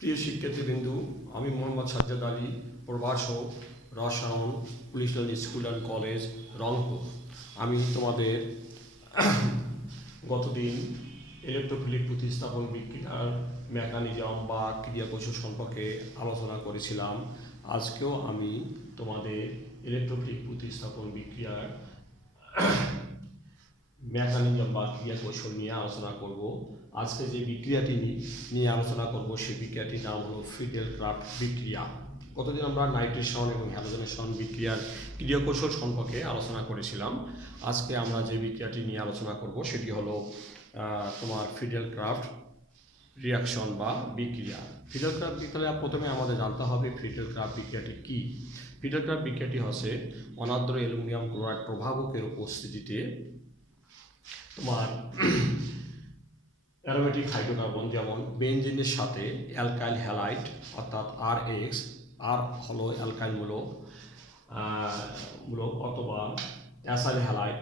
প্রিয় শিক্ষার্থীবৃন্দু, আমি মোহাম্মদ সাজ্জাদ আলী, প্রভাষক, রসায়ন, police school and college, Rangpur. আমি তোমাদের গতদিন ইলেকট্রোফিলিক প্রতিস্থাপন বিক্রিয়ার মেকানিজম বা ক্রিয়া কৌশল সম্পর্কে আলোচনা করেছিলাম। আজকেও আমি তোমাদের ইলেকট্রোফিলিক প্রতিস্থাপন বিক্রিয়ার মেকানিজম বা ক্রিয়া কৌশল নিয়ে আলোচনা করব। আজকে যে বিক্রিয়াটি নিয়ে আলোচনা করব সেই বিক্রিয়াটির নাম হলো ফ্রিডেল-ক্রাফট বিক্রিয়া। গতদিন আমরা নাইট্রেশন এবং হ্যালোজেনেশন বিক্রিয়ার ক্রিয়া কৌশল সম্পর্কে আলোচনা করেছিলাম। আজকে আমরা যে বিক্রিয়াটি নিয়ে আলোচনা করব সেটি হলো তোমার ফ্রিডেল-ক্রাফট রিয়াকশন বা বিক্রিয়া। ফ্রিডেল-ক্রাফট বিক্রিয়া প্রথমে আমাদের জানতে হবে ফ্রিডেল-ক্রাফট বিক্রিয়াটি কী। ফ্রিডেল-ক্রাফট বিক্রিয়াটি হচ্ছে অনার্দ্র অ্যালুমিনিয়াম ক্লোরাইড প্রভাবকের উপস্থিতিতে তোমার অ্যারোমেটিক হাইড্রোকার্বন যেমন বেনজিনের সাথে অ্যালকাইল হ্যালাইড অর্থাৎ RX, আর হলো অ্যালকাইল মূলক অথবা অ্যাসাইল হ্যালাইড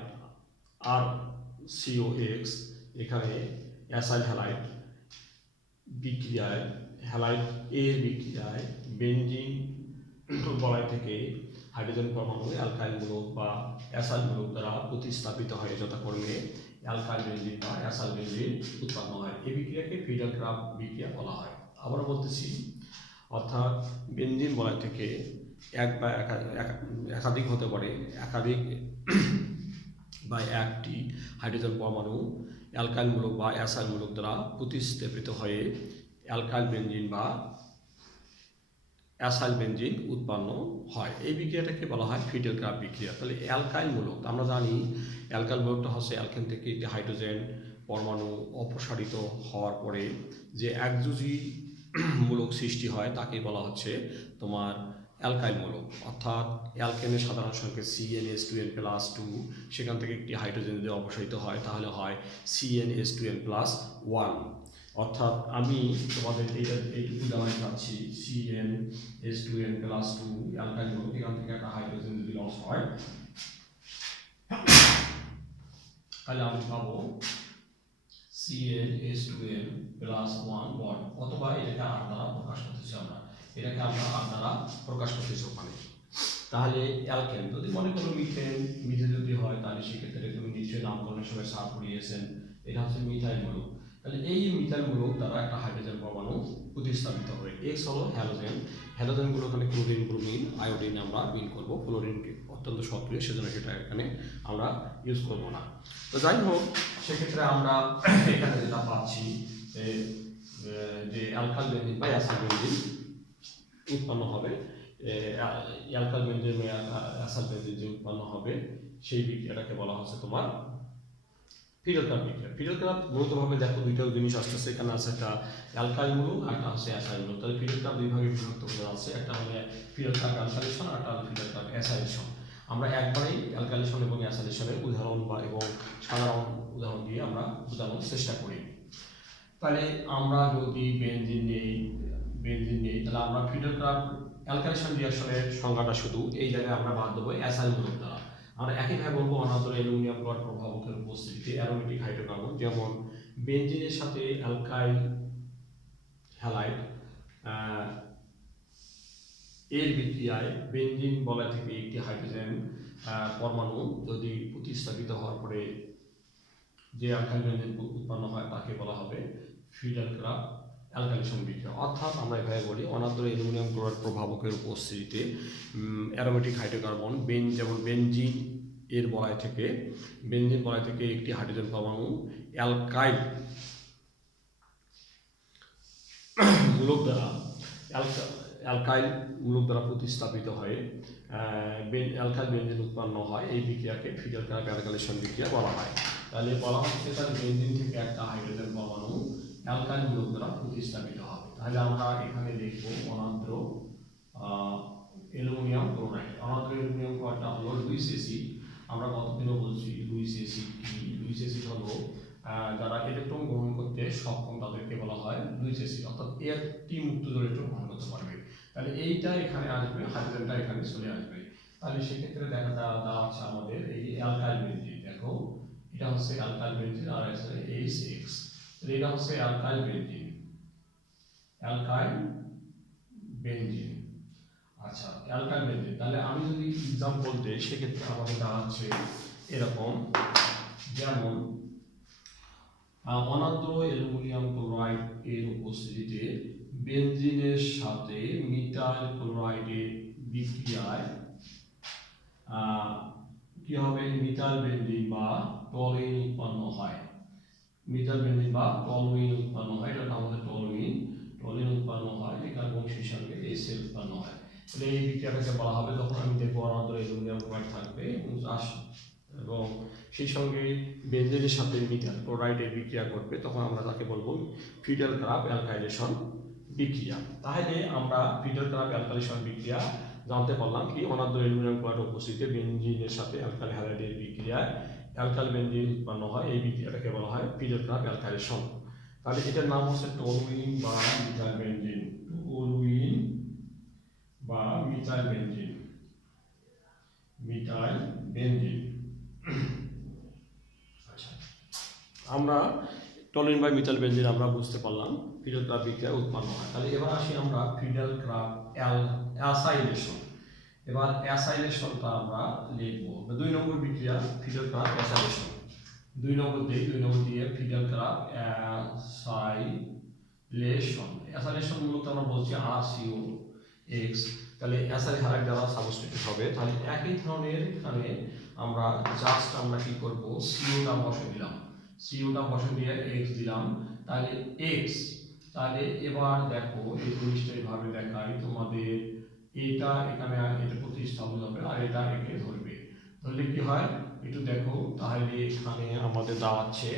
RCOX, এখানে অ্যাসাইল হ্যালাইড বিক্রিয়ায় হ্যালাইড এর বিক্রিয়ায় বেনজিন বলয় থেকে হাইড্রোজেন পরমাণু অ্যালকাইল মূলক বা অ্যাসাইল মূলক দ্বারা প্রতিস্থাপিত হয়, যথাক্রমে অ্যালকাইল বেনজিন বা অ্যাসাইল বেনজিন উৎপন্ন হয়। এই বিক্রিয়াকে ফ্রিডেল-ক্রাফট বিক্রিয়া বলা হয়। আবারও বলতেছি, অর্থাৎ বেনজিন বলয় থেকে এক বা একাধিক হতে পারে, একাধিক বা একটি হাইড্রোজেন পরমাণু অ্যালকাইল মূলক বা অ্যাসাইল মূলক দ্বারা প্রতিস্থাপিত হয়ে অ্যালকাইল বেনজিন বা অ্যাসাইল বেনজিন উৎপন্ন হয়। এই বিক্রিয়াটাকে বলা হয় ফ্রিডেল-ক্রাফট বিক্রিয়া। তাহলে অ্যালকাইল মূলক, আমরা জানি অ্যালকাইল মূলকটা হচ্ছে অ্যালকেন থেকে একটি হাইড্রোজেন পরমাণু অপসারিত হওয়ার পরে যে একযোজী মূলক সৃষ্টি হয় তাকে বলা হচ্ছে তোমার অ্যালকাইল মূলক। অর্থাৎ অ্যালকেনের সাধারণ সংখ্যা CnH2n+2, সেখান থেকে একটি হাইড্রোজেন যদি অপসারিত হয় তাহলে হয় CnH2n+1। অর্থাৎ আমি তোমাদের এইটুকু জানাই চাচ্ছি, CnH2n+2 অ্যালকাইল মূলক, এখান থেকে একটা হাইড্রোজেন যদি লস হয় তাহলে আমি পাবো CnH2n+1 বন্ড, অথবা এটাকে আর দ্বারা প্রকাশ করতেছি এটাকে আমরা আর দ্বারা প্রকাশ করতেছি ওখানে। তাহলে অ্যালকেন যদি মনে করো মিথেন যদি হয় তাহলে সেক্ষেত্রে তুমি নিশ্চয়ই নামকরণের সময় সার পড়িয়েছেন, এটা হচ্ছে মিথাইল মূলক। তাহলে এই মিথাইল মূলক দ্বারা একটা হাইড্রোজেন পরমাণু প্রতিস্থাপিত হবে। X হলো হ্যালোজেন, হ্যালোজেনগুলো এখানে ক্লোরিন, ব্রোমিন, আয়োডিন আমরা বিন করবো। ক্লোরিন অত্যন্ত সক্রিয়, সেজন্য সেটা এখানে আমরা ইউজ করব না। তো যাই হোক, সেক্ষেত্রে আমরা এখানে যেটা পাচ্ছি যে অ্যালকাইল বেনজিন বা অ্যাসাইল বেনজিন উৎপন্ন হবে। অ্যালকাইল বেনজিন অ্যাসাইল বেনজিন যে উৎপন্ন হবে সেই বিক্রিয়াটাকে বলা হচ্ছে তোমার ফ্রিডেল-ক্রাফট বিক্রিয়া। ফ্রিডেল-ক্রাফট মূলতভাবে দেখো দুইটা জিনিস আসতেছে, এখানে আছে একটা অ্যালকাইল মূলক আর একটা আছে অ্যাসাইল মূলক। তাহলে ফ্রিডেল-ক্রাফট দুই ভাগে বিভক্ত করা আছে, একটা হলো ফ্রিডেল-ক্রাফট অ্যালকাইলেশন আর একটা হলো ফ্রিডেল-ক্রাফট অ্যাসাইলেশন। আমরা একবারেই অ্যালকাইলেশন এবং অ্যাসাইলেশনের উদাহরণ এবং সাধারণ উদাহরণ দিয়ে আমরা বোঝানোর চেষ্টা করি। তাহলে আমরা যদি বেনজিন নেই তাহলে আমরা ফ্রিডেল-ক্রাফট অ্যালকাইলেশন রিঅ্যাকশনের সংজ্ঞাটা শুধু এই জায়গায় আমরা বাদ দেবো অ্যাসাইল মূলক দ্বারা। আমরা একইভাবে বলবো অনার্দ্র অ্যালুমিনিয়াম ক্লোরাইড প্রভাবকের উপস্থিতিতে অ্যারোমেটিক হাইড্রোকার্বন যেমন বেনজিনের সাথে অ্যালকাইল হ্যালাইড এর বিক্রিয়ায় বেনজিন বলয় থেকে একটি হাইড্রোজেন পরমাণু যদি প্রতিস্থাপিত হওয়ার পরে যে অ্যালকাইল বেনজিন উৎপন্ন হয় তাকে বলা হবে ফ্রিডেল-ক্রাফট অ্যালকাইলেশন বিক্রিয়া। অর্থাৎ আমরা এভাবে বলি অনার্দ্র অ্যালুমিনিয়াম ক্লোরাইড প্রভাবকের উপস্থিতিতে অ্যারোমেটিক হাইড্রোকার্বন যেমন বেনজিন এর বলয় থেকে একটি হাইড্রোজেন পরমাণু অ্যালকাইল মূলক দ্বারা প্রতিস্থাপিত হয়ে অ্যালকাইল বেনজিন উৎপন্ন হয়। এই বিক্রিয়াকে ফ্রিডেল-ক্রাফট অ্যালকাইলেশন বিক্রিয়া বলা হয়। তাহলে বলা হচ্ছে তার বেনজিন থেকে একটা হাইড্রোজেন পরমাণু অ্যালকাইল মূলক দ্বারা প্রতিস্থাপিত হবে। তাহলে আমরা এখানে লিখব অনার্দ্র অ্যালুমিনিয়াম ক্লোরাইড। অনার্দ্র অ্যালুমিনিয়াম ক্লোরাইডটা হলো লুইস অ্যাসিড। আমরা কতদিনও বলছি লুইস অ্যাসিড কি? লুইস অ্যাসিড হলো যারা ইলেকট্রন গ্রহণ করতে সক্ষম তাদেরকে বলা হয় লুইস অ্যাসিড, অর্থাৎ একটি মুক্ত ইলেকট্রন গ্রহণ করতে পারবে। তাহলে এইটা এখানে আসবে, হাইড্রোজেনটা এখানে চলে আসবে। তাহলে সেক্ষেত্রে দেখা যাচ্ছে আমাদের এই অ্যালকাইল বেনজিন, দেখো এটা হচ্ছে অ্যালকাইল বেনজিন আর আছে HX, এটা হচ্ছে অ্যালকাইল বেনজিন। Alkyl benzene. আচ্ছা, অ্যালকাইল বেনজিন, তাহলে আমি যদি এক্সাম্পল দিই সেক্ষেত্রে আমাদের দাঁড়াচ্ছে এরকম, যেমন অনার্দ্র অ্যালুমিনিয়াম ক্লোরাইড এর উপস্থিতিতে বেনজিনের সাথে মিথাইল ক্লোরাইডের বিক্রিয়ায় কি হবে, মিথাইল বেনজিন বা টলুইন উৎপন্ন হয়। মিথাইল বেনজিন বা টলুইন উৎপন্ন হয়, এটা আমাদের টলুইন উৎপন্ন হয়, এখানে বংশীর সঙ্গে HCl উৎপন্ন হয়। তাহলে এই বিক্রিয়াটাকে বলা হবে, যখন আমি দেখবো অনার্দ্র অ্যালুমিনিয়াম ক্লোরাইড থাকবে এবং সেই সঙ্গে বেনজিনের সাথে মিথাইল ক্লোরাইডের বিক্রিয়া করবে, তখন আমরা তাকে বলবো ফিডাল ক্রাব অ্যালকাইলেশন বিক্রিয়া। তাহলে আমরা ফিডাল ক্রাব অ্যালকাইলেশন বিক্রিয়া জানতে পারলাম কি, অনার্দ্র অ্যালুমিনিয়াম ক্লোরাইড উপস্থিতিতে বেনজিনের সাথে অ্যালকাইল হ্যালাইডের বিক্রিয়ায় অ্যালকাইল বেনজিন উৎপন্ন হয়, এই বিক্রিয়াটাকে বলা হয় ফিডাল ক্রাব অ্যালকাইলেশন। তাহলে এটার নাম হচ্ছে টলুইন বা মিথাইল বেনজিন, টলুইন বা মিথাইল বেনজিন, মিথাইল বেনজিন। আচ্ছা, আমরা টলুইন বা মিথাইল বেনজিন আমরা বুঝতে পারলাম ফিডাল ক্রাব বিক্রিয়া উৎপন্ন হয়। তাহলে এবার আসি আমরা ফিডাল ক্রাব অ্যাসাইলেশন। এবার অ্যাসাইলেশনটা আমরা লিখবো, 2 নম্বর বিক্রিয়া ফিডাল ক্রাব অ্যাসাইলেশন। 2 নম্বর দিয়ে ফিডাল ক্রাব অ্যাসাইলেশন। অ্যাসাইলেশন মূলত আমরা বলছি RCOX, তাহলে অ্যাসাইল হ্যালাইড দ্বারা সাবস্টিটিউট হবে। তাহলে একই ধরনের এখানে আমরা জাস্ট আমরা কি করব, সিওটা বসে দিলাম, সিওটা বসে দিয়ে X দিলাম, তাহলে X। তাহলে এবার দেখো এই জিনিসটা এইভাবে দেখাই তোমাদের, এটা এখানে এটা প্রতিস্থাপন হবে আর এটা একে ধরবে, ধরলে কি হয় একটু দেখো। তাহলে এখানে আমাদের দাঁড়াচ্ছে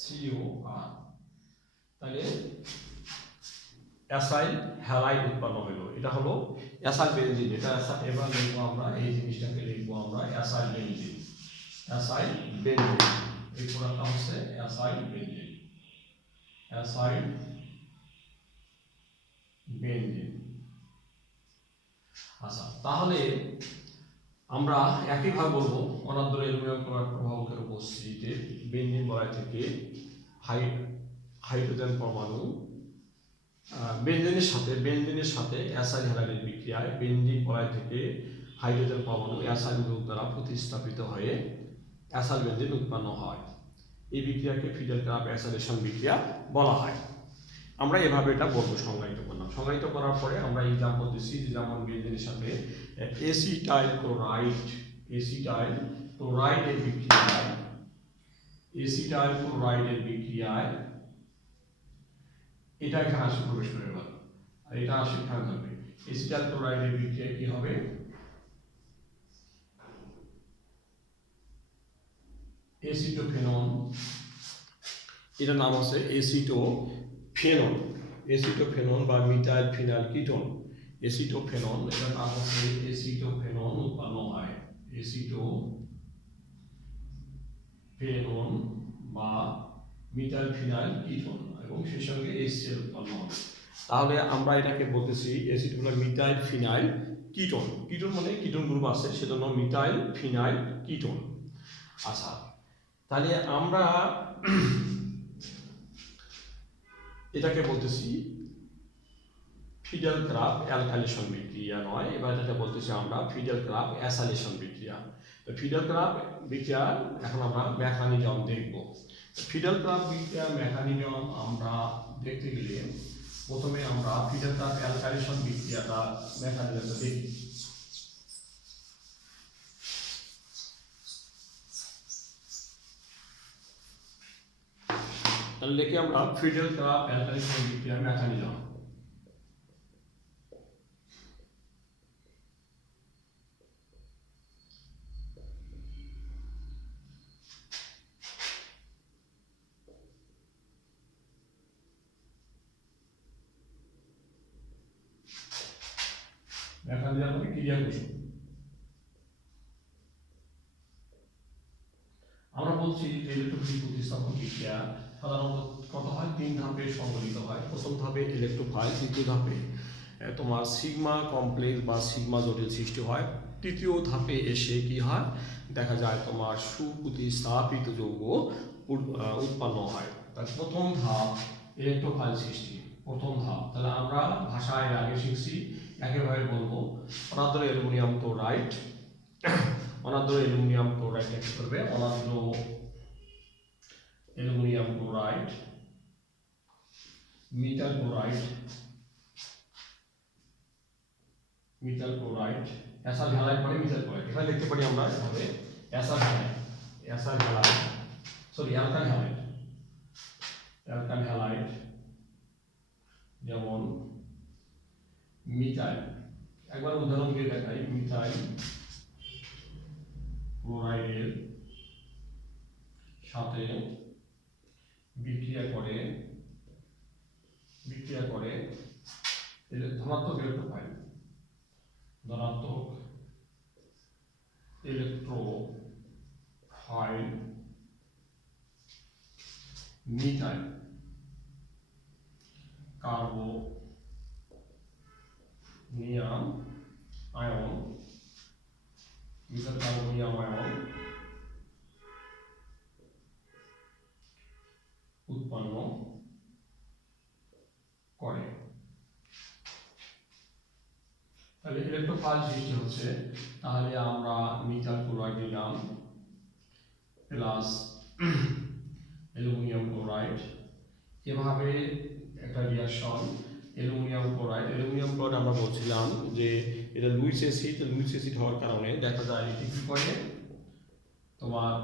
COR, তাহলে অ্যাসাইল হ্যালাইড উৎপন্ন হলো, এটা হলো অ্যাসাইল বেনজিন। এটা এবার লিখবো আমরা, এই জিনিসটাকে লিখবো আমরা অ্যাসাইল বেনজিন, অ্যাসাইল বেনজিন। এই পুরোটা হচ্ছে অ্যাসাইল বেনজিন, অ্যাসাইল বেনজিন। আচ্ছা, তাহলে আমরা একইভাবে বলবো, অনার্দ্র অ্যালুমিনিয়াম ক্লোরাইড প্রবাহকের উপস্থিতিতে বেনজিন বলয় থেকে হাইড্রোজেন পরমাণু বেনজিনের সাথে অ্যাসাইল হ্যালাইডের বিক্রিয়ায় বেনজিন বলয় থেকে হাইড্রোজেন পরমাণু অ্যাসাইল গ্রুপ দ্বারা প্রতিস্থাপিত হয়ে অ্যাসাইল বেনজিন উৎপন্ন হয়। এই বিক্রিয়াকে ফিডাল ক্রাব অ্যাসাইলেশন বিক্রিয়া বলা হয়। আমরা এভাবে এটা বলবো, সংজ্ঞায়িত করলাম। সংজ্ঞায়িত করার পরে আমরা এক্সাম্পল দিচ্ছি, যেমন বেনজিনের সাথে এসিটাইল ক্লোরাইডের বিক্রিয়ায় এটা এখানে আসে প্রবেশ করে গেল, আর এটা আসে এখানে থাকবে। এসিটাইল ক্লোরাইডের বিক্রিয়ায় কি হবে, এসিটোফেনন, এটার নাম আছে এসিটোফেনন বা মিথাইল ফিনাইল কিটোন। এসিটোফেনন, এটার নাম হচ্ছে এসিটোফেনন উৎপন্ন হয়, এসিটোফেনন বা মিথাইল ফিনাইল কিটোন, এবং সেই সঙ্গে HCl উৎপন্ন হবে। তাহলে আমরা এটাকে বলতেছি এসিটোফেনন মিথাইল ফিনাইল কিটোন। কিটোন মানে কিটোন গ্রুপ আছে, সেজন্য মিথাইল ফিনাইল কিটোন। আচ্ছা, তাহলে আমরা এটাকে বলতেছি ফিডাল ক্রাব অ্যালকাইলেশন বিক্রিয়া নয়, এবার এটাকে বলতেছি আমরা ফিডাল ক্রাব অ্যাসাইলেশন বিক্রিয়া। তো ফিডাল ক্রাব বিক্রিয়া এখন আমরা মেকানিজম দেখব। ফিডাল ক্রাব বিক্রিয়ার মেকানিজম আমরা দেখতে গেলে প্রথমে আমরা ফিডাল ক্রাব অ্যালকাইলেশন বিক্রিয়াটা মেকানিজমটা দেখি। তাহলে লিখি আমরা ফিডাল ক্রাব অ্যালকাইলেশন বিক্রিয়ার মেকানিজম। মেকানিজম মানে ক্রিয়া কৌশল। আমরা বলছি যে ইলেকট্রোফিলিক প্রতিস্থাপন বিক্রিয়া সাধারণত কত হয়, 3 ধাপে সংঘটিত হয়। প্রথম ধাপে ইলেকট্রোফাইল, দ্বিতীয় ধাপে তোমার সিগমা কমপ্লেক্স বা সিগমা জটিল সৃষ্টি হয়, তৃতীয় ধাপে এসে কি হয় দেখা যায় তোমার সুপ্রতিস্থাপিত যৌগ উৎপন্ন হয়। তাহলে প্রথম ধাপ ইলেকট্রোফাইল সৃষ্টি, প্রথম ধাপ। তাহলে আমরা ভাষায় আগে শিখছি, একেবারে বলবো অনাদ্র অ্যালুমিনিয়াম ক্লোরাইড। অনাদ্র অ্যালুমিনিয়াম ক্লোরাইড কি করবে? অনাদ্র aluminium chloride, methyl chloride, methyl chloride, acyl halide মানে মিথাইল ক্লোরাইড। এখানে লিখতে পারি আমরা এভাবে acyl halide, acyl halide, sorry alkane halide, alkane halide যেমন মিথাইল। একবার উদাহরণ দিয়ে দেখাই, মিথাইল ক্লোরাইডের সাথে বিক্রিয়া করে ধনাত্মক ইলেকট্রোফাইল, ধনাত্মক electrophile methyl carbonium ion, methyl carbonium ion উৎপন্ন করে। তাহলে ইলেকট্রোফাইল সৃষ্টি হচ্ছে। তাহলে আমরা মিথাইল ক্লোরাইড নিলাম প্লাস অ্যালুমিনিয়াম ক্লোরাইড, এভাবে একটা রিঅ্যাকশন। অ্যালুমিনিয়াম ক্লোরাইড আমরা বলছিলাম যে এটা লুইস অ্যাসিড হওয়ার কারণে দেখা যায় এটি কি করে, তোমার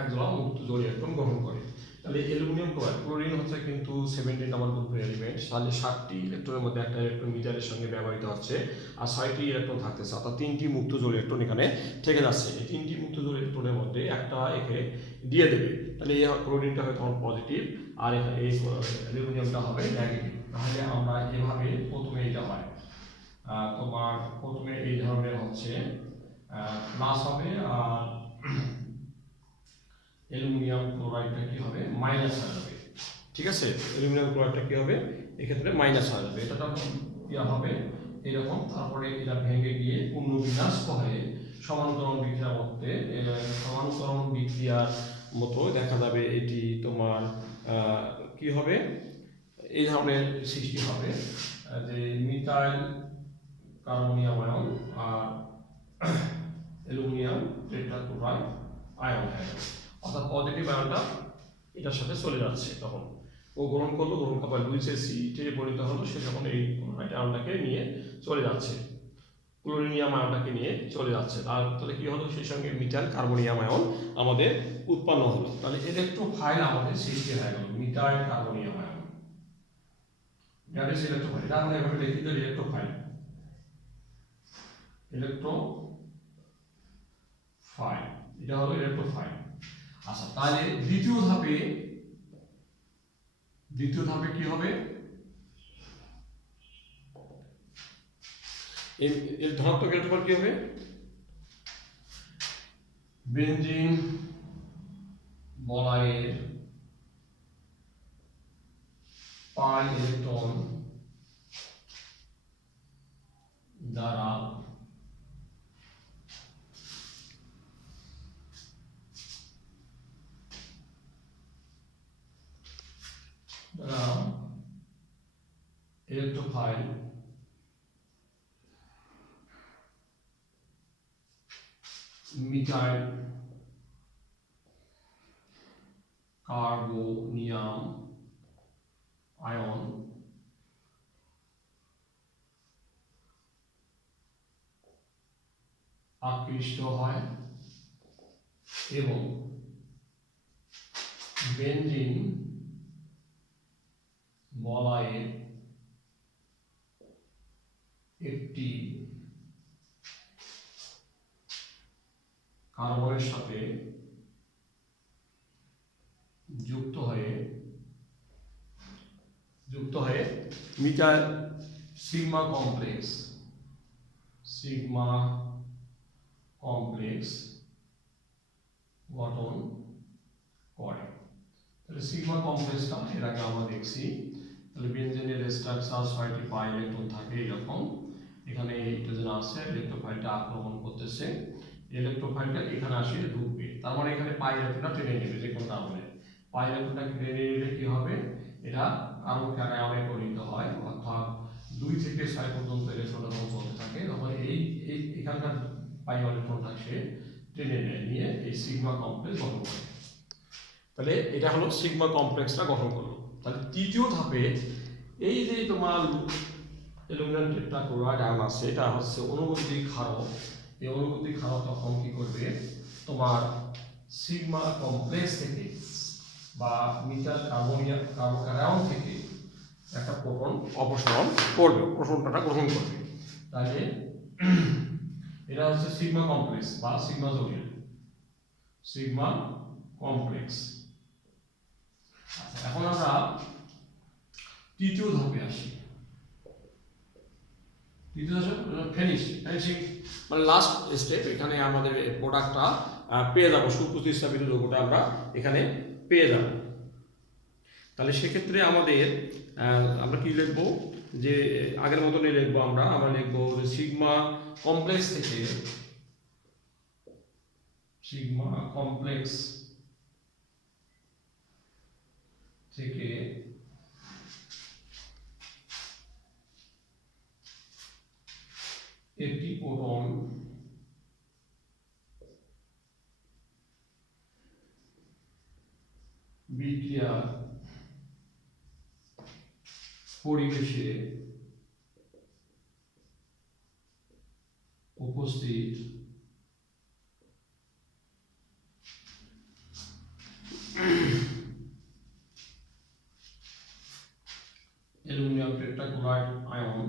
একজোড়া মুক্ত জোড় ইলেকট্রন গ্রহণ করে। তাহলে অ্যালুমিনিয়াম ক্লোরাইড, ক্লোরিন হচ্ছে কিন্তু 17 নম্বর গ্রুপের এলিমেন্ট। তাহলে 7টি ইলেকট্রনের মধ্যে একটা ইলেকট্রন মিথাইলের সঙ্গে ব্যবহৃত হচ্ছে, আর 6টি ইলেকট্রন থাকতেছে, অর্থাৎ 3টি মুক্ত জোড় ইলেকট্রন এখানে থেকে যাচ্ছে। এই 3টি মুক্ত জোড় ইলেকট্রনের মধ্যে একটা একে দিয়ে দেবে। তাহলে এই ক্লোরিনটা হয় তখন পজিটিভ, আর এই অ্যালুমিনিয়ামটা হবে নেগেটিভ। তাহলে আমরা এভাবে প্রথমে এটা হয়, তোমার প্রথমে এই ধরনের হচ্ছে প্লাস হবে, আর অ্যালুমিনিয়াম ক্লোরাইডটা কি হবে? মাইনাস হয়ে যাবে। ঠিক আছে, অ্যালুমিনিয়াম ক্লোরাইডটা কি হবে? এক্ষেত্রে মাইনাস হয়ে যাবে। এটা তখন কি হবে? এরকম। তারপরে এটা ভেঙে গিয়ে পুনর্বিন্যাস হয়ে সমান্তরাল বিক্রিয়ার মধ্যে, সমান্তরাল বিক্রিয়ার মতো দেখা যাবে এটি তোমার কি হবে? এই ধরনের সৃষ্টি হবে যে মিথাইল কার্বনিয়াম আয়ন আর অ্যালুমিনিয়াম টেট্রাক্লোরাইড আয়ন হয়ে যাবে। অর্থাৎ পজিটিভ আয়নটা এটার সাথে চলে যাচ্ছে, তখন ও গ্রহণ করলো, গ্রহণ করার লুইস অ্যাসিডে পরিণত হলো, সে যখন এই ক্লোরাইড আয়নটাকে নিয়ে চলে যাচ্ছে, ক্লোরিনিয়াম আয়নটাকে নিয়ে চলে যাচ্ছে, তাহলে কি হলো? সেই সঙ্গে মিথাইল কার্বনিয়াম আয়ন আমাদের উৎপন্ন হলো। তাহলে ইলেকট্রোফাইল আমাদের সৃষ্টি হয়ে গেল, methyl carbonium ion. That is electrophile. এটা আমরা এভাবে লিখি যে ইলেকট্রোফাইল, ইলেকট্রোফাইল, এটা হলো ইলেকট্রোফাইল। আচ্ছা, তাহলে দ্বিতীয় ধাপে কি হবে? এর ধনাত্মক ইলেকট্রোফাইল কি হবে? বেনজিন বলয়ের পাই ইলেকট্রন দ্বারা ইলেকট্রোফাইল মিথাইল কার্বনিয়াম আয়ন আকৃষ্ট হয় এবং বেনজিন বলয়ের একটি কার্বনের সাথে যুক্ত হয়ে মিথাইল সিগমা কমপ্লেক্স গঠন করে। তাহলে সিগমা কমপ্লেক্সটা এর আগে আমরা দেখছি। তাহলে বেনজিনের স্ট্রাকচার 6টি পাই ইলেকট্রন থাকে এরকম। এখানে হাইড্রোজেন আছে, ইলেকট্রোফাইলটা আক্রমণ করতেছে, ইলেকট্রোফাইলটা এখানে আসে ঢুকবে, তার মানে এখানে পাই ইলেকট্রনটা টেনে নেবে যে কোনো কারণে। পাই ইলেকট্রনটাকে টেনে নিলে কি হবে, এটা কার্বন ক্যাটায়নে পরিণত হয়, অর্থাৎ 2 থেকে 6 পর্যন্ত ইলেকট্রনটা যখন চলতে থাকে তখন এই এখানকার পাই ইলেকট্রনটা সে টেনে নিয়ে এই সিগমা কমপ্লেক্স গঠন করে। তাহলে এটা হলো সিগমা কমপ্লেক্সটা গঠন করলো। তাহলে তৃতীয় ধাপে এই যে তোমার অ্যালুমিনিয়াম টেট্রাক্লোরাইড আয়ন আছে, এটা হচ্ছে অনুবন্ধী ক্ষারক। এই অনুবন্ধী ক্ষারক তখন কি করবে, তোমার সিগমা কমপ্লেক্স থেকে বা মিথাইল কার্বক্যাটায়ন থেকে একটা প্রোটন অপসারণ করবে, প্রোটনটা গ্রহণ করবে। তাহলে এটা হচ্ছে সিগমা কমপ্লেক্স বা সিগমা জটিল, সিগমা কমপ্লেক্স। আচ্ছা, এখন আমরা তৃতীয় ধাপে আসি। তৃতীয় ধাপে ফিনিশিং মানে লাস্ট স্টেপ। এখানে আমাদের প্রোডাক্টটা পেয়ে যাবো, সুপ্রতিস্থাপিত যৌগটা আমরা এখানে পেয়ে যাব। তাহলে সেক্ষেত্রে আমাদের আমরা কি লিখবো, যে আগের মতনই লিখবো, আমরা লিখবো যে সিগমা কমপ্লেক্স থেকে, সিগমা কমপ্লেক্স থেকে একটি প্রোটন বিক্রিয়ার পরিবেশে উপস্থিত অ্যালুমিনিয়াম টেট্রাক্লোরাইড আয়ন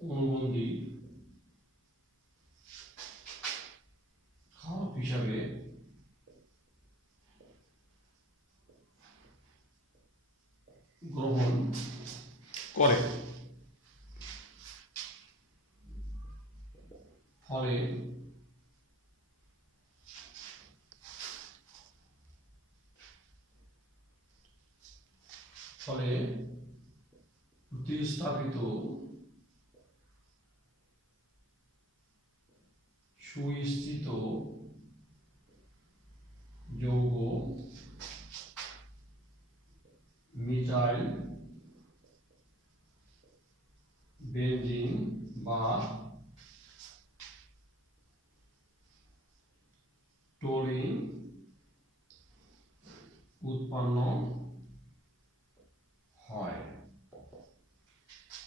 অনুবন্ধী ক্ষারক হিসাবে গ্রহণ করে। ফলে প্রতিস্থাপিত সুস্থিত যৌগ মিথাইল বেনজিন বা টলিন উৎপন্ন হয়।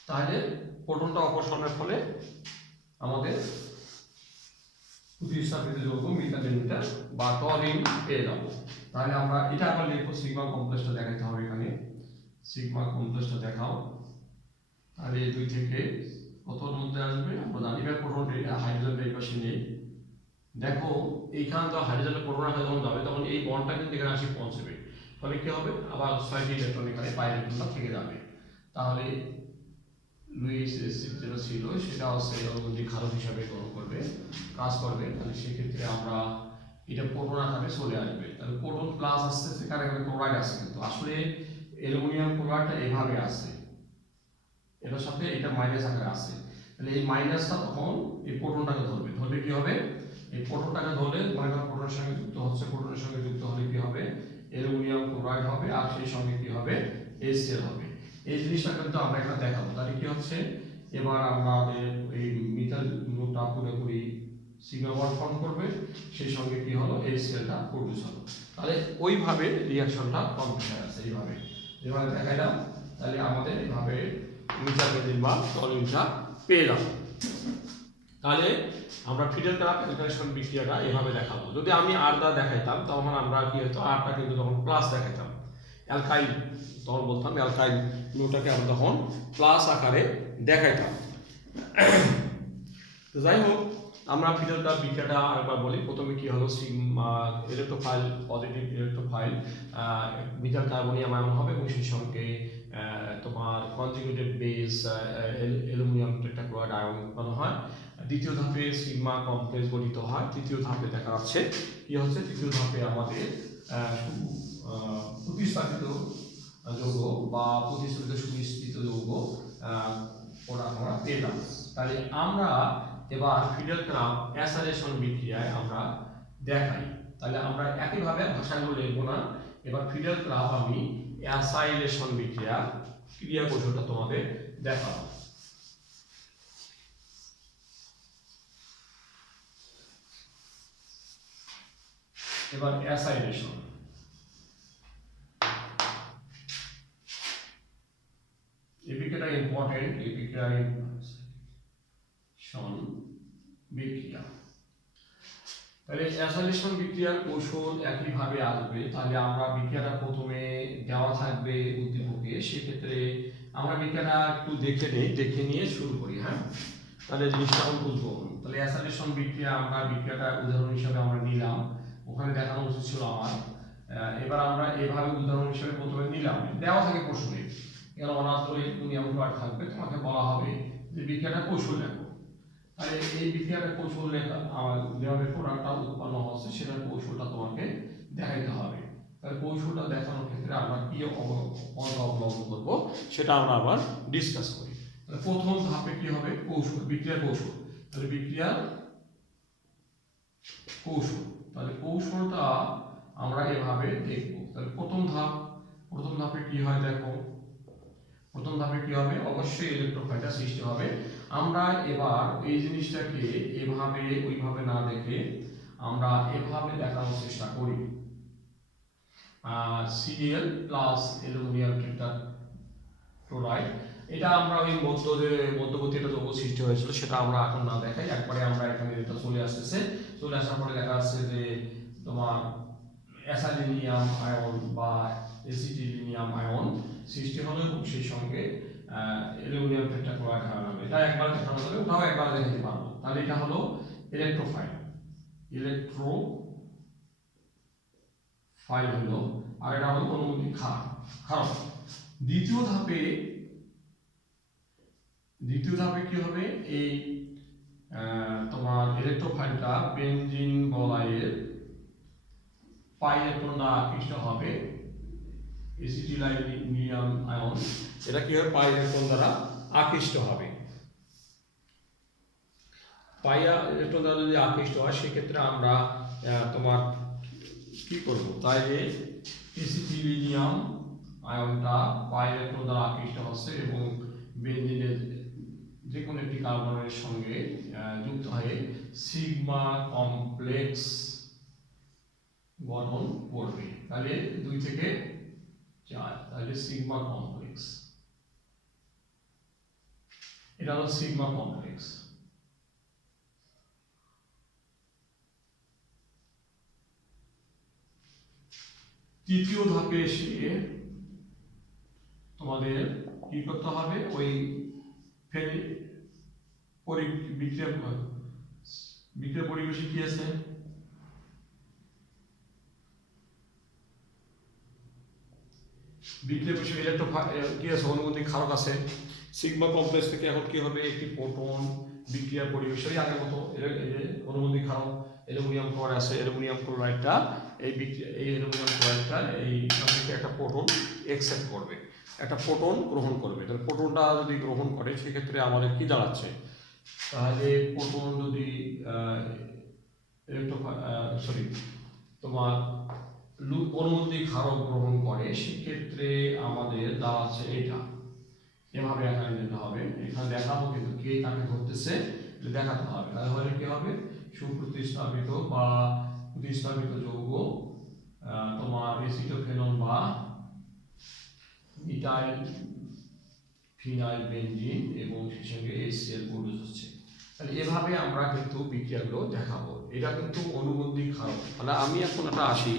তাহলে প্রোটনটা অপসারণের ফলে আমাদের প্রতিস্থাপিত যৌগ মিথাইল বা টলিন পেয়ে যাব। তাহলে আমরা এটা আবার লিখবো, সিগমা কমপ্লেক্সটা দেখাতে হবে এখানে, সিগমা কমপ্লেক্সটা দেখাও। তাহলে এই 2 থেকে কতর মধ্যে আসবে আমরা জানি, এবার প্রোটন হাইড্রোজেন এই পাশে নেই। দেখো এইখান তো হাইড্রোজেনের প্রোটন রাখা যখন যাবে তখন এই বন্ডটা কিন্তু এখানে আসি পৌঁছবে, ফলে কি হবে, আবার 6টি ইলেকট্রন এখানে পাই ইলেকট্রনটা থেকে যাবে। তাহলে লুইস এসিড যেটা ছিল সেটা হচ্ছে অনুবন্ধী ক্ষারক হিসাবে গ্রহণ করবে, কাজ করবে। তাহলে সেক্ষেত্রে আমরা এটা প্রোটন আকারে চলে আসবে। তাহলে প্রোটন প্লাস আসছে, সেখানে ক্লোরাইড আছে, কিন্তু আসলে অ্যালুমিনিয়াম ক্লোরাইডটা এভাবে আছে, এটার সাথে এটা মাইনাস আকারে আছে। তাহলে এই মাইনাসটা তখন এই প্রোটনটাকে ধরবে, কি হবে, এই প্রোটনটাকে ধরলে মনে করো প্রোটনের সঙ্গে যুক্ত হচ্ছে, প্রোটনের সঙ্গে যুক্ত হলে কি হবে, অ্যালুমিনিয়াম ক্লোরাইড হবে, আর সেই সঙ্গে কি হবে, HCl হবে। এই জিনিসটা কিন্তু আমরা এখানে দেখাবো। তাহলে কি হচ্ছে, এবার আমাদের এই মিথাইল গ্রুপটা পুরোপুরি সিগমা বন্ড ফর্ম করবে, সেই সঙ্গে কি হলো, HClটা প্রডিউস হলো। তাহলে ওইভাবে রিঅ্যাকশনটা কমপ্লিট হয়ে আছে, এইভাবে যেভাবে দেখাইলাম। তাহলে আমাদের এইভাবে মিথাইল বেনজিন বা টলিনটা পেয়ে যাবো। তাহলে আমরা ফিডেল ট্র্যাপ অ্যালকাইলেশন বিক্রিয়াটা এভাবে দেখাবো। যদি আমি আর দ্বারা দেখাইতাম তখন আমরা কি হতো, আরটা কিন্তু তখন প্লাস দেখাইতাম, অ্যালকাইল তখন বলতাম, অ্যালকাইল গ্লুটাকে আমরা তখন প্লাস আকারে দেখাইতাম। তো যাই হোক, আমরা ফিডেল ট্র্যাপ বিক্রিয়াটা আরেকবার বলি। প্রথমে কি হলো, electrophile positive electrophile methyl carbonium ion হবে এবং সেই সঙ্গে তোমার conjugated base aluminium tetrachloride ion উৎপন্ন হয়। দ্বিতীয় ধাপে সিগমা কমপ্লেক্স গঠিত হয়। তৃতীয় ধাপে দেখা যাচ্ছে কি হচ্ছে, তৃতীয় ধাপে আমাদের প্রতিস্থাপিত যৌগ বা প্রতিস্থাপিত সুনিশ্চিত যৌগ আমরা পেলাম। তাহলে আমরা এবার ফিডেল ট্র্যাপ অ্যাসারেশন বিক্রিয়ায় আমরা দেখাই। তাহলে আমরা একইভাবে ভাষাগুলো লিখবো না। এবার ফিডেল গ্রাফ আমি অ্যাসাইলেশন বিক্রিয়া ক্রিয়া কৌশলটা তোমাদের দেখাবো। এবার অ্যাসাইলেশন, এই বিক্রিয়াটা ইম্পর্টেন্ট, এই বিক্রিয়া। তাহলে অ্যাসাইলেশন বিক্রিয়ার কৌশল একইভাবে আসবে। তাহলে আমরা বিক্রিয়াটা প্রথমে দেওয়া থাকবে উদ্দীপকে, সেক্ষেত্রে আমরা বিক্রিয়াটা একটু দেখে নিয়ে শুরু করি। হ্যাঁ, তাহলে জিনিসটা আমরা বুঝবো। তাহলে অ্যাসাইলেশন বিক্রিয়া আমরা বিক্রিয়াটা উদাহরণ হিসাবে আমরা নিলাম, ওখানে দেখানো উচিত ছিল আমার। এবার আমরা এভাবে উদাহরণ হিসাবে প্রথমে নিলাম, দেওয়া থাকে প্রশ্নে, এখানে অনাত্র নিয়ম থাকবে, তোমাকে বলা হবে যে বিক্রিয়াটা কৌশল লেখো। তাহলে এই বিক্রিয়াটা কৌশল লেখা যেভাবে প্রোডাক্টটা উৎপন্ন হচ্ছে সেটার কৌশলটা তোমাকে দেখাইতে হবে। তাহলে কৌশলটা দেখানোর ক্ষেত্রে আমরা কি অবলম্বন করবো সেটা আমরা আবার ডিসকাস করি। তাহলে প্রথম ধাপে কি হবে? কৌশল, বিক্রিয়ার কৌশল। তাহলে বিক্রিয়ার কৌশল, তাহলে কৌশলটা আমরা এভাবে দেখবো। তাহলে প্রথম ধাপে কি হয় দেখো, প্রথম ধাপে কি হবে? অবশ্যই ইলেকট্রোফাইলটা সৃষ্টি হবে। আমরা এবার এই জিনিসটাকে এভাবে ওইভাবে না দেখে আমরা এভাবে দেখানোর চেষ্টা করি। Cl প্লাস অ্যালুমিনিয়াম টেট্রাক্লোরাইড, এটা আমরা ওই মধ্যবর্তী একটা যৌগ সৃষ্টি হয়েছিল সেটা আমরা এখন না দেখাই, একবারে আমরা এখানে যেটা চলে আসার পরে দেখা যাচ্ছে যে তোমার অ্যাসাইলিনিয়াম আয়ন বা অ্যাসিটিলিনিয়াম আয়ন সৃষ্টি হলো এবং সেই সঙ্গে অ্যালুমিনিয়াম টেট্রাক্লোরাইড আয়ন হবে। এটা একবার দেখানো যাবে, ওটাও একবার দেখাতে পারবো। তাহলে এটা হলো ইলেকট্রোফাইল হলো, আর এটা হলো অনুমতি ক্ষারক। দ্বিতীয় ধাপে কি হবে? এই তোমার ইলেকট্রোফাইলটা বেনজিন বলয়ের পাই ইলেকট্রন দ্বারা আকৃষ্ট হবে, অ্যাসিটিলাইনিয়াম আয়ন, এটা কি হবে? পাই ইলেকট্রন দ্বারা আকৃষ্ট হবে। পাই ইলেকট্রন দ্বারা যদি আকৃষ্ট হয় সেক্ষেত্রে আমরা তোমার কি করব? তাই যে অ্যাসিটিলিনিয়াম আয়নটা পাই ইলেকট্রন দ্বারা আকৃষ্ট হচ্ছে এবং বেনজিনের যে কোনো একটি কার্বনের সঙ্গে যুক্ত হয়ে সিগমা কমপ্লেক্স গঠন করবে। তাহলে 2 থেকে 4, তাহলে সিগমা কমপ্লেক্স, এটা হলো সিগমা কমপ্লেক্স। তৃতীয় ধাপে এসে তোমাদের কি করতে হবে? ওই বিক্রিয়া পরিবেশে কি আছে? বিক্রিয়া পরিবেশে কি আছে? অনুবন্ধী ক্ষারক আছে। সিগমা কমপ্লেক্স থেকে এখন কি হবে? একটি প্রোটন বিক্রিয়া পরিবেশে আগের মতো অনুবন্ধী ক্ষারক অ্যালুমিনিয়াম ক্লোরাইড আছে, অ্যালুমিনিয়াম ক্লোরাইডটা এই অ্যালুমিনিয়াম ক্লোরাইডটা এই থেকে একটা প্রোটন অ্যাকসেপ্ট করবে, একটা প্রোটন গ্রহণ করবে। তাহলে প্রোটনটা যদি গ্রহণ করে সেক্ষেত্রে আমাদের কি দাঁড়াচ্ছে? তাহলে প্রোটন যদি তোমার অনুবন্ধী ক্ষারক গ্রহণ করে সেক্ষেত্রে আমাদের দাঁড়াচ্ছে এটা, এভাবে আকারে নিতে হবে। এখানে দেখাবো কিন্তু কে কাকে ধরতেছে দেখাতে হবে। তাহলে কি হবে? সুপ্রতিস্থাপিত বা প্রতিস্থাপিত যৌগ তোমার এসিটোফেনল বা ইথাইল ফিনাইল বেনজিন এবং সেই সঙ্গে HCl প্রডিউস হচ্ছে। তাহলে এভাবে আমরা কিন্তু বিক্রিয়াগুলো দেখাবো। এটা কিন্তু অনুবন্ধী ক্ষারক। তাহলে আমি এখন একটা আসি,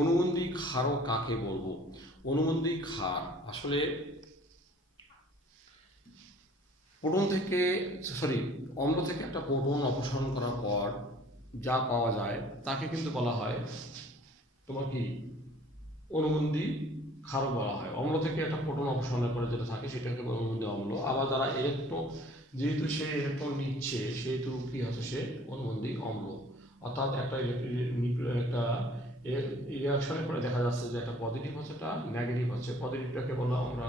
অনুবন্ধী ক্ষারক কাকে বলবো? অনুবন্ধী ক্ষার আসলে অম্ল থেকে একটা প্রোটন অপসারণ করার পর যা পাওয়া যায় তাকে কিন্তু বলা হয় তোমার কি? অনুবন্ধী ক্ষারক বলা হয়। অম্ল থেকে একটা প্রোটন অপসারণের পরে যেটা থাকে সেটাকে অনুবন্ধী অম্ল। আবার যারা যেহেতু সে ইলেকট্রন নিচ্ছে সেহেতু কি হচ্ছে? সে অনুবন্ধী অম্ল। অর্থাৎ একটা রিয়াকশনের পরে দেখা যাচ্ছে যে একটা পজিটিভ হচ্ছে, একটা নেগেটিভ হচ্ছে। পজিটিভটাকে বলা আমরা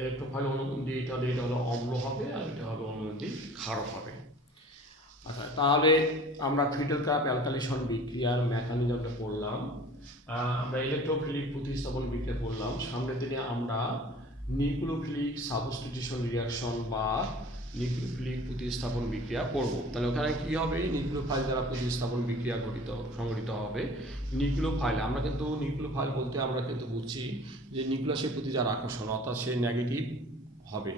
ইলেকট্রোফাইল অনুবন্ধী, এটা হলো অম্ল হবে, আর এটা হলো অনুবন্ধী ক্ষারক হবে। আচ্ছা, তাহলে আমরা ফিডাল কাপ অ্যালকালিশন বিক্রিয়ার মেকানিজমটা পড়লাম, আমরা ইলেকট্রোফিলিক প্রতিস্থাপন বিক্রিয়া পড়লাম। সামনের দিনে আমরা নিউক্লিওফিলিক সাবস্টিটিউশন রিয়াকশন বা নিউক্লিওফিলিক প্রতিস্থাপন বিক্রিয়া পড়ব। তাহলে ওখানে কী হবে, নিউক্লিওফাইল দ্বারা প্রতিস্থাপন বিক্রিয়া সংঘটিত হবে। নিউক্লিওফাইল, আমরা কিন্তু নিউক্লিওফাইল বলতে আমরা কিন্তু বুঝছি যে নিউক্লিয়াসের প্রতি যার আকর্ষণ, অর্থাৎ সে নেগেটিভ হবে,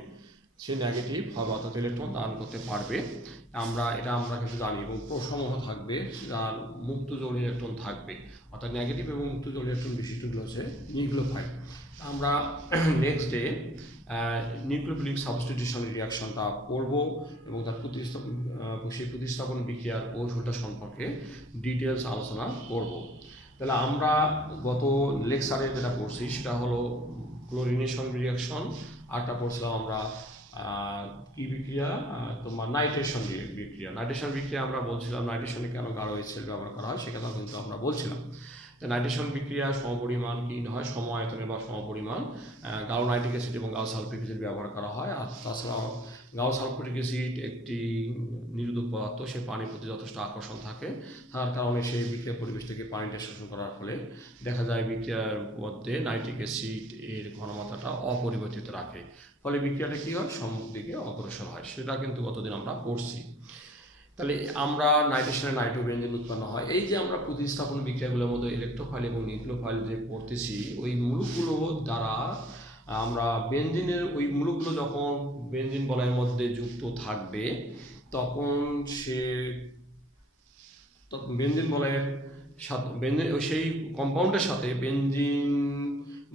অর্থাৎ ইলেকট্রন দান করতে পারবে। আমরা কিন্তু জানি, এবং প্রসমূহ থাকবে যার মুক্ত জোড় ইলেকট্রন থাকবে, অর্থাৎ নেগেটিভ এবং মুক্ত জোড় ইলেকট্রন বিশিষ্টগুলো হচ্ছে নিউক্লিওফাইল। আমরা নেক্সট ডে নিউক্লিওফিলিক সাবস্টিটিউশন রিয়াকশনটা পড়ব এবং তার প্রতিস্থাপন বিক্রিয়ার কৌশলটা সম্পর্কে ডিটেলস আলোচনা করব। তাহলে আমরা গত লেকচারে যেটা পড়ছি সেটা হলো ক্লোরিনেশন রিয়াকশন, আরটা পড়ছিলাম আমরা কি বিক্রিয়া, তোমার নাইট্রেশন বিক্রিয়া। আমরা বলছিলাম নাইট্রেশনে কেন গাঢ় এসেল ব্যবহার করা হয়, সেখানেও কিন্তু আমরা বলছিলাম যে নাইট্রেশন বিক্রিয়া সমপরিমাণ কি হয়, সম আয়তনে বা সমপরিমাণ গাঢ় নাইট্রিক অ্যাসিড এবং গাঢ় সালফিউরিক অ্যাসিড ব্যবহার করা হয়। আর তাছাড়াও গাঢ় সালফিউরিক অ্যাসিড একটি নিরোধক পদার্থ, সে পানির প্রতি যথেষ্ট আকর্ষণ থাকে, তার কারণে সেই বিক্রিয়া পরিবেশ থেকে পানিটা শোষণ করার ফলে দেখা যায় বিক্রিয়ার মধ্যে নাইট্রিক অ্যাসিড এর ঘনমাত্রাটা অপরিবর্তিত রাখে, ফলে বিক্রিয়াটা কী হয়, সম্মুখ দিকে অগ্রসর হয়। সেটা কিন্তু গতদিন আমরা পড়ছি। তাহলে আমরা নাইট্রেশনে নাইট্রোবেনজিন উৎপন্ন হয়। এই যে আমরা প্রতিস্থাপন বিক্রিয়াগুলোর মধ্যে ইলেকট্রোফাইল এবং নিউক্লিওফাইল যে পড়তেছি, ওই মূলকগুলো দ্বারা আমরা বেনজিনের ওই মূলকগুলো যখন বেনজিন বলয়ের মধ্যে যুক্ত থাকবে, তখন বেনজিন বলয়ের সাথে সেই কম্পাউন্ডের সাথে বেনজিন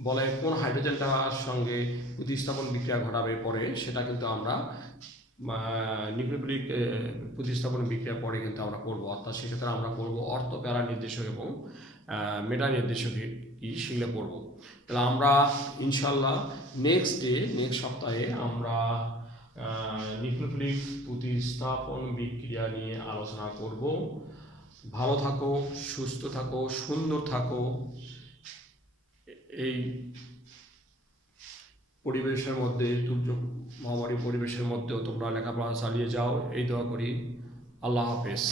বলয়ের কোন হাইড্রোজেনটার সঙ্গে প্রতিস্থাপন বিক্রিয়া ঘটাবে পরে, সেটা কিন্তু আমরা নিউক্লিওফিলিক প্রতিস্থাপন বিক্রিয়া পরে কিন্তু আমরা পড়বো। অর্থাৎ সেক্ষেত্রে আমরা পড়বো অর্থ প্যারা নির্দেশক এবং মেটা নির্দেশক কি, সেগুলো পড়বো। তাহলে আমরা ইনশাল্লাহ নেক্সট সপ্তাহে আমরা নিউক্লিওফিলিক প্রতিস্থাপন বিক্রিয়া নিয়ে আলোচনা করব। ভালো থাকো, সুস্থ থাকো, সুন্দর থাকো। এই পরিবেশের মধ্যে, দুর্যোগ মহামারী পরিবেশের মধ্যেও তোমরা লেখাপড়া চালিয়ে যাও, এই দোয়া করি। আল্লাহ হাফেজ।